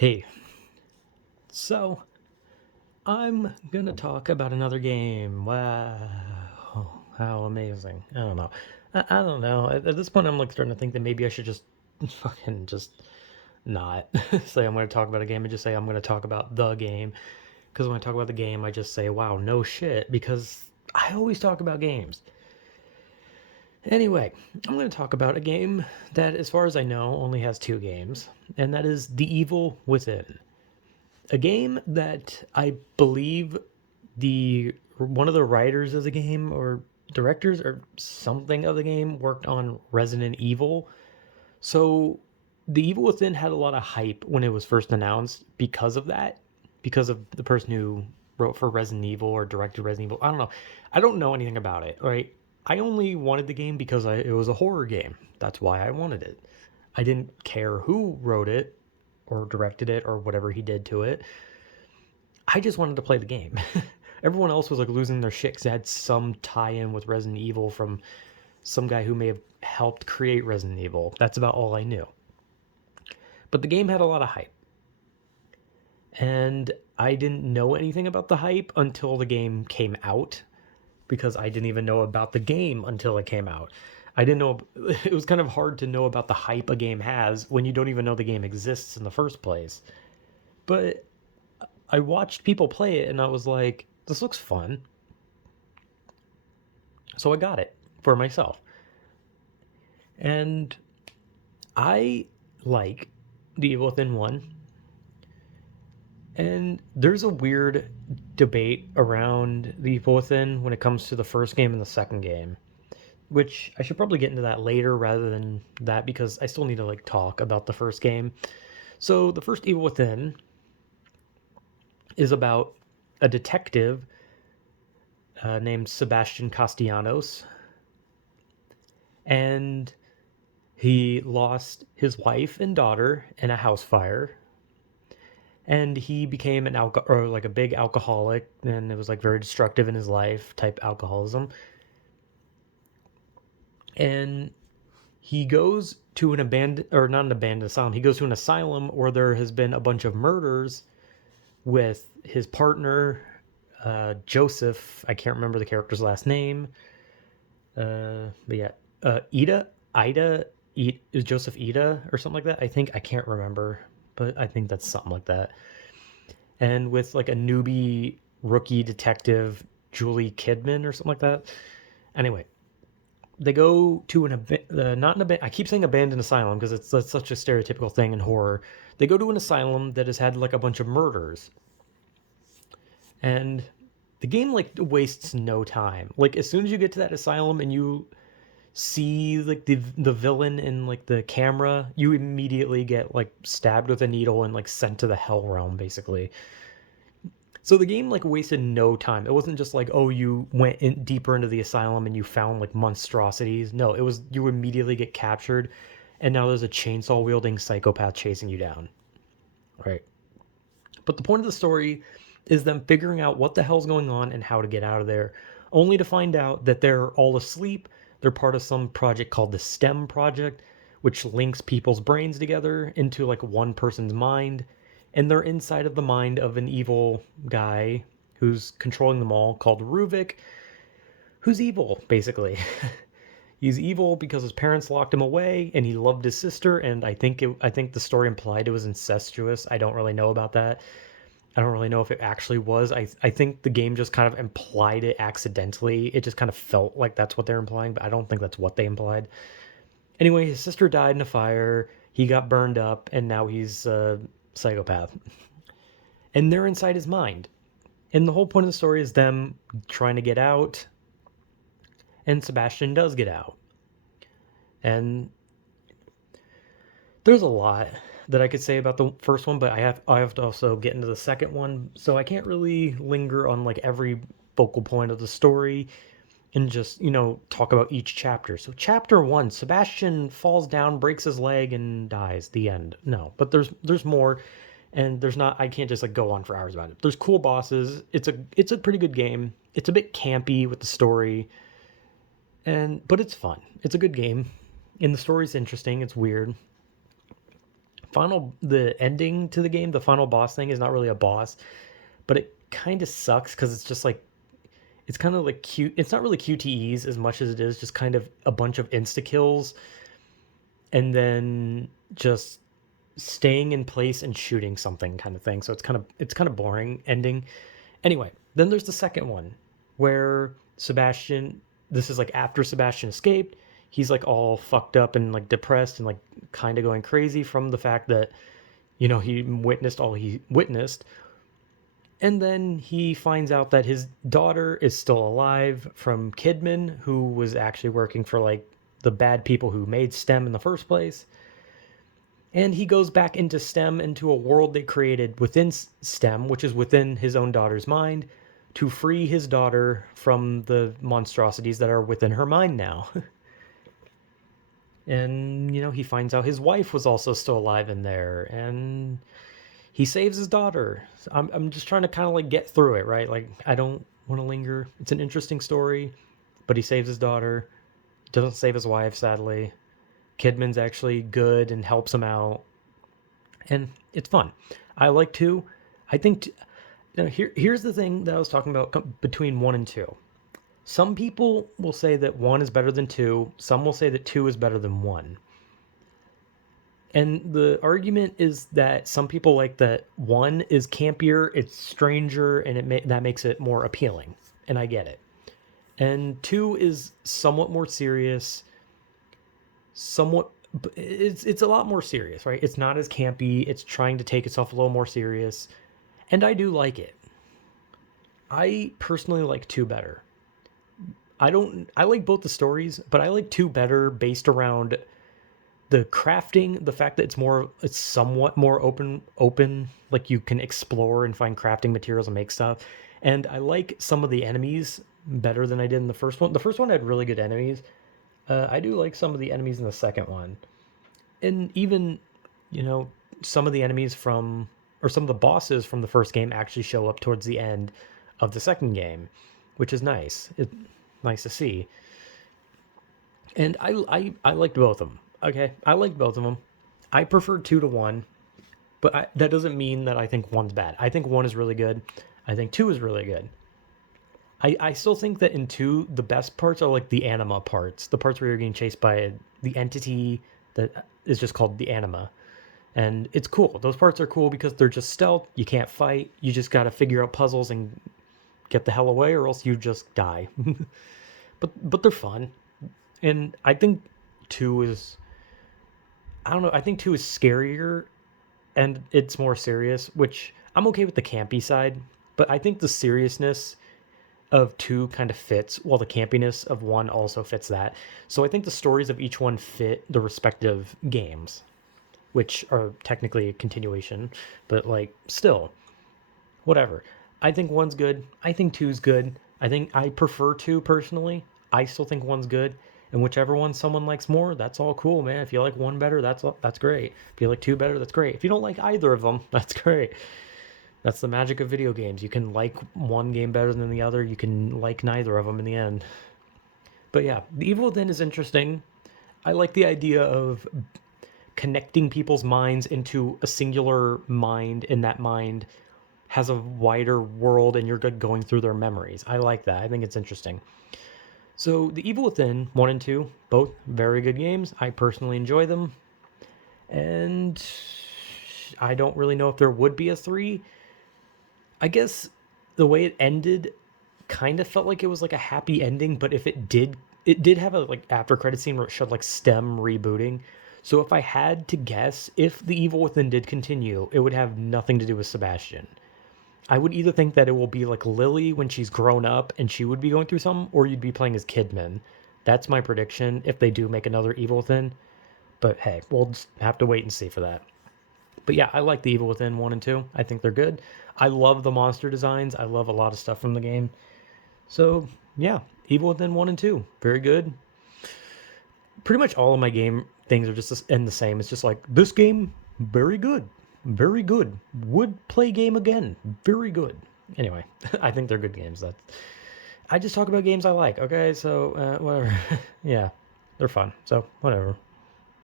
Hey, so I'm gonna talk about another game. Wow, how amazing! I don't know. I don't know. At this point, I'm like starting to think that maybe I should just fucking just not say I'm gonna talk about a game and just say I'm gonna talk about the game. Because when I talk about the game, I just say, "Wow, no shit," because I always talk about games. Anyway, I'm going to talk about a game that, as far as I know, only has two games, and that is The Evil Within. A game that I believe the one of the writers of the game or directors or something of the game worked on Resident Evil. So The Evil Within had a lot of hype when it was first announced because of that, because of the person who wrote for Resident Evil or directed Resident Evil. I don't know. I don't know anything about it, right? I only wanted the game because it was a horror game. That's why I wanted it. I didn't care who wrote it or directed it or whatever he did to it. I just wanted to play the game. Everyone else was like losing their shit because it had some tie-in with Resident Evil from some guy who may have helped create Resident Evil. That's about all I knew. But the game had a lot of hype. And I didn't know anything about the hype until the game came out because I didn't even know about the game until it came out. I didn't know it was kind of hard to know about the hype a game has when you don't even know the game exists in the first place. But I watched people play it and I was like, this looks fun. So I got it for myself. And I like The Evil Within 1. And there's a weird debate around The Evil Within when it comes to the first game and the second game, which I should probably get into that later rather than that because I still need to like talk about the first game. So the first Evil Within is about a detective named Sebastian Castellanos, and he lost his wife and daughter in a house fire, and he became an or like a big alcoholic, and it was like very destructive in his life type alcoholism. And he goes to an abandoned, or not an abandoned asylum, he goes to an asylum where there has been a bunch of murders with his partner, Joseph. I can't remember the character's last name, but yeah, Ida is Joseph Ida or something like that. I think, I can't remember, but I think that's something like that. And with like a newbie rookie detective, Julie Kidman or something like that. Anyway, they go to not an I keep saying abandoned asylum because that's such a stereotypical thing in horror. They go to an asylum that has had like a bunch of murders, and the game like wastes no time. Like as soon as you get to that asylum and you see like the villain in like the camera, you immediately get like stabbed with a needle and like sent to the hell realm basically. So the game like wasted no time. It wasn't just like, oh, you went in deeper into the asylum and you found like monstrosities. No, it was you immediately get captured, and now there's a chainsaw wielding psychopath chasing you down. Right. But the point of the story is them figuring out what the hell's going on and how to get out of there, only to find out that they're all asleep. They're part of some project called the STEM project, which links people's brains together into like one person's mind. And they're inside of the mind of an evil guy who's controlling them all called Ruvik, who's evil, basically. He's evil because his parents locked him away and he loved his sister, and I think the story implied it was incestuous. I don't really know about that. I don't really know if it actually was. I think the game just kind of implied it accidentally. It just kind of felt like that's what they're implying, but I don't think that's what they implied. Anyway, his sister died in a fire. He got burned up, and now he's a psychopath. And they're inside his mind. And the whole point of the story is them trying to get out, and Sebastian does get out. And there's a lot that I could say about the first one, but I have to also get into the second one, so I can't really linger on like every focal point of the story and just talk about each chapter. So chapter 1, Sebastian falls down, breaks his leg, and dies. The end. No, but there's more, and there's not. I can't just like go on for hours about it. There's cool bosses. It's a pretty good game. It's a bit campy with the story, but it's fun. It's a good game, and the story's interesting. It's weird. the ending to the game, the final boss thing is not really a boss, but it kind of sucks because it's just like it's kind of like cute. It's not really QTEs as much as it is just kind of a bunch of insta kills and then just staying in place and shooting something kind of thing. So it's kind of boring ending. Anyway, then there's the second one where Sebastian, this is like after Sebastian escaped, he's like all fucked up and like depressed and like kind of going crazy from the fact that he witnessed all he witnessed. And then he finds out that his daughter is still alive from Kidman, who was actually working for like the bad people who made STEM in the first place. And he goes back into STEM, into a world they created within STEM, which is within his own daughter's mind, to free his daughter from the monstrosities that are within her mind now. And, he finds out his wife was also still alive in there, and he saves his daughter. I'm just trying to kind of like get through it, right? Like, I don't want to linger. It's an interesting story, but he saves his daughter. Doesn't save his wife, sadly. Kidman's actually good and helps him out, and it's fun. I like 2. I think here's the thing that I was talking about between 1 and 2. Some people will say that 1 is better than 2. Some will say that 2 is better than 1. And the argument is that some people like that 1 is campier, it's stranger, and that makes it more appealing. And I get it. And 2 is somewhat more serious. It's a lot more serious, right? It's not as campy. It's trying to take itself a little more serious. And I do like it. I personally like 2 better. I like both the stories, but I like 2 better based around the crafting, the fact that it's somewhat more open, like you can explore and find crafting materials and make stuff. And I like some of the enemies better than I did in the first one. The first one had really good enemies. I do like some of the enemies in the second one. And even, some of the enemies some of the bosses from the first game actually show up towards the end of the second game, which is nice. It's nice to see. And I liked both of them. Okay, I liked both of them. I prefer 2 to 1, but that doesn't mean that I think 1's bad. I think 1 is really good. I think 2 is really good. I still think that in 2, the best parts are like the anima parts, the parts where you're getting chased by the entity that is just called the anima. And it's cool. Those parts are cool because they're just stealth. You can't fight. You just got to figure out puzzles and get the hell away, or else you just die. But they're fun. And I think 2 is, I don't know, I think 2 is scarier and it's more serious, which I'm okay with the campy side, but I think the seriousness of 2 kind of fits, while the campiness of 1 also fits that. So I think the stories of each one fit the respective games, which are technically a continuation, but like still, whatever. I think 1's good. I think 2's good. I think I prefer 2 personally. I still think 1's good. And whichever one someone likes more, that's all cool, man. If you like 1 better, that's great. If you like 2 better, that's great. If you don't like either of them, that's great. That's the magic of video games. You can like one game better than the other. You can like neither of them in the end. But yeah, The Evil Within is interesting. I like the idea of connecting people's minds into a singular mind, and that mind has a wider world and you're going through their memories. I like that. I think it's interesting. So The Evil Within 1 and 2, both very good games. I personally enjoy them. And I don't really know if there would be a 3. I guess the way it ended kind of felt like it was like a happy ending, but if it did have a like after credit scene where it showed like STEM rebooting. So if I had to guess, if The Evil Within did continue, it would have nothing to do with Sebastian. I would either think that it will be like Lily when she's grown up and she would be going through something, or you'd be playing as Kidman. That's my prediction if they do make another Evil Within. But hey, we'll just have to wait and see for that. But yeah, I like The Evil Within 1 and 2. I think they're good. I love the monster designs. I love a lot of stuff from the game. So yeah, Evil Within 1 and 2. Very good. Pretty much all of my game things are just in the same. It's just like, this game, very good. Very good. Would play game again. Very good. Anyway, I think they're good games. I just talk about games I like, okay? So, whatever. Yeah, they're fun. So, whatever.